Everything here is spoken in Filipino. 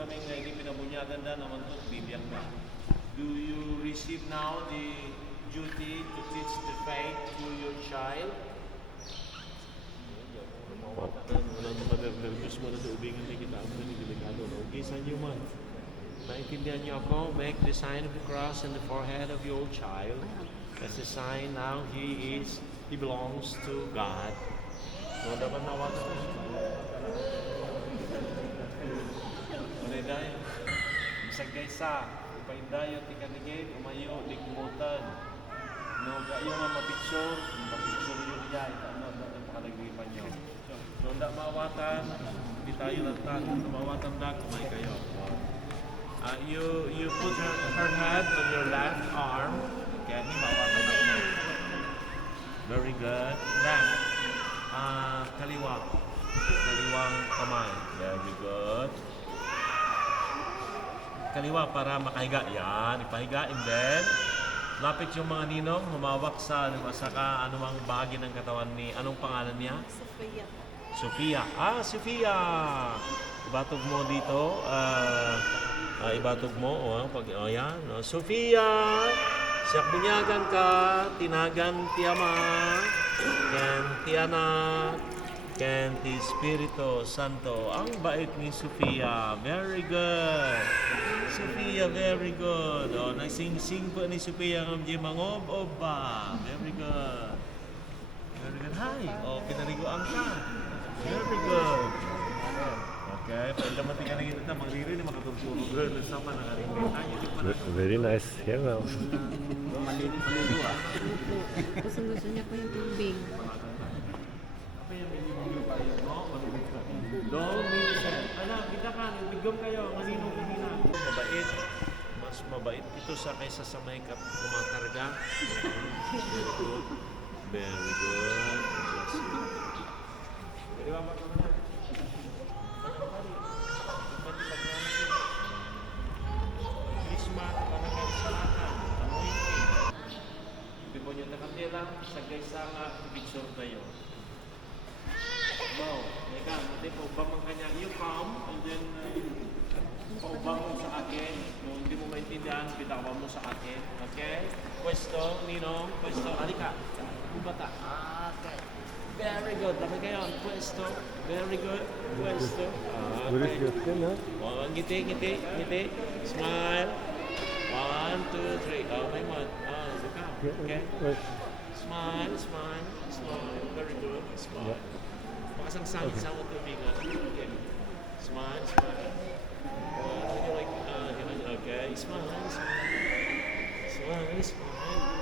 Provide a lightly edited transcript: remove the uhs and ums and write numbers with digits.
aming pinabunyagan na naman ito, bibiyang na. Do you receive now the duty to teach the faith to your child? Wala naman nervous mo na sa ubingan na kita ang delikado. Okay, sa inyo man. Naintindihan niyo ako, make the sign of the cross in the forehead of your child. As a sign now he belongs to God. So dapat nawasan mo. Maliday, bisag kaysa, ipaindayo, tikanigid, umayo, likmutan. No, gayo nga mapicture yun yan. Ano, napakalagripan nyo. So, hindi mawatan, hindi tayo lantan. Mawatan na, kumay kayo. You put her head on your left arm. Okay, hindi mawatan na kumay. Very good. Left. Kaliwa. Kaliwang kamay. Very good. Kaliwa para makahiga. Yan, ipahiga. And then, lapit yung mga ninong, humawak sa anumang bahagi ng katawan ni, anong pangalan niya? Sofia. Sofia. Sofia! Ibatog mo dito. Ibatog mo. Yan. Sofia! Siyak bunyagan ka, tinagan ti Ama, ken ti Anak, ken ti Espiritu Santo. Ang bait ni Sofia. Very good. Sofia, very good. Nagsing-sing po ni Sofia ng mangob ba? Very good. Very good. Hi. Pinariguan ka. Very good. Okay. Pwede mati ka na kita. Magriri na makatulpuro. Girl, sama na karin. Very nice. Here now. Gusto niya po yung tubig. Apa yung minimum pa yun, no? Don't listen. Kita ka, bigom kayo. Maninong kanina. Mabait. Mas mabait ito kaysa sa may kumakarga. Very good. Very good. Bless you. Pwede ba naman na? Christmas, panagay sa lakan. Bibon yung nakatila, sagay sa nga picture tayo. No, teka, mati paubang ang kanya. You come, and then paubang mo sa akin. Kung hindi mo maintindihan, bitawan mo sa akin. Okay? Pwesto, Ninong, pwesto. Halika. Bubata. Okay. Very good. Lami kayo. Pwesto. Very good. Pwesto. Where is your skin, huh? Ngiti, ngiti, ngiti. Smile. 1, 2, 3. May one. Look up. Okay? Smile, smile, smile. Very good. Smile. Makasang-sangit sa mo tubigan. Okay. Smile, smile. Would you like, okay. Smile, smile. Smile, smile.